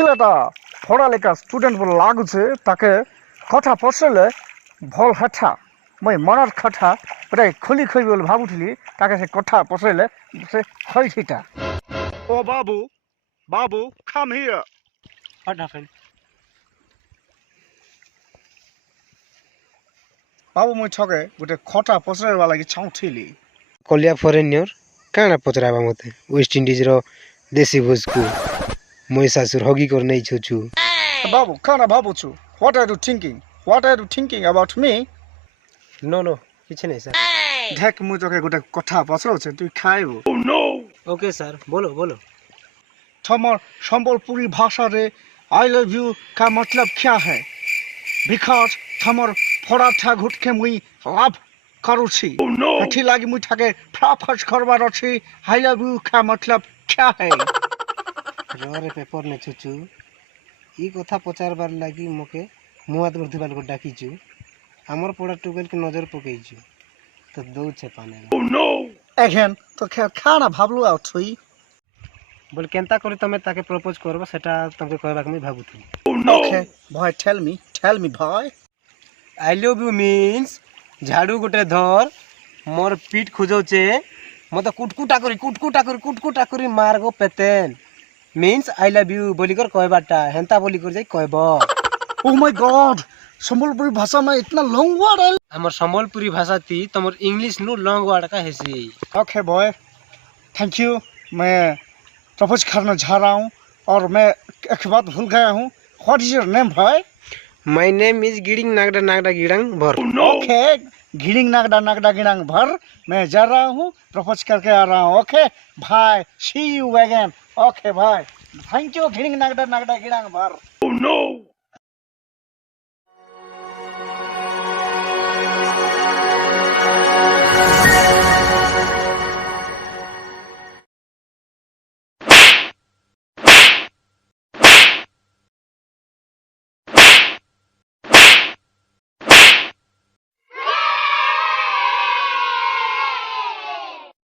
ছেলেটা পড়ালেখা স্টুডেন্ট বলে লাগুছে তাকে কথা পছলে ভল হাঠা মই মনের কথা ওটাই খুলি খুলি বলে ভাবুছিলি তাকে সে কথা পছলে সে হয়েছিটা ও বাবু বাবু কাম হিয়ার What happened? बाबू मुझे छके गोटे खटा पसरे वाला की छाउथिली कलिया फॉरेनियर काना पचराबा मते वेस्ट इंडीज रो देसी भोज को मोय सासुर हगी कर नै छछु बाबू काना बाबू छु what are you thinking about me no no किछ नै सर देख मुझे छके गोटे कथा पसरो छे तू खाइबो ओह नो ओके सर बोलो बोलो तमर संबलपुरी भाषा रे आई लव यू का मतलब क्या है बिकॉज तमर पराठा घुटके मुई लाभ करूछी एथि लागि मुई थाके फ्राफस करबार अछि आई लव यू का मतलब क्या है रे पेपर ने छछु ई कथा पचारबार लागि मके मुआत बर्धिबाल को डाकीछु हमर पड़ा टुगल के नजर पकेइछु तो दो छे पाने ओह नो एहन तो खाना भाबलु आ थुई बोल केनता करी तमे ताके प्रपोज करबो सेटा तमके कहबा के मैं भाबुथि ओके भाई टेल मी भाई आई लव यू मीन्स झाड़ू गोटे धर मोर पीठ खुजौचे मत कुटकुटा करी मार गो पेतेन मीन्स आई लव यू बोली कर कहबाटा हेंता बोली कर जाई कहबो ओह माय गॉड संबलपुरी भाषा में इतना लॉन्ग वर्ड है हमर संबलपुरी भाषा ती तमर इंग्लिश नु लॉन्ग वर्ड का हेसी ओके बॉय थैंक यू मैं प्रपोज करना चाह रहा हूँ और मैं एक बात भूल गया हूँ व्हाट इज योर नेम भाई माय नेम इज गिडिंग नागडा गिडंग भर ओके गिडिंग नागडा गिडंग भर मैं जा रहा हूँ प्रपोज करके आ रहा हूँ ओके भाई सी यू अगेन ओके भाई थैंक यू गिडिंग नागडा गिडंग भर ओह नो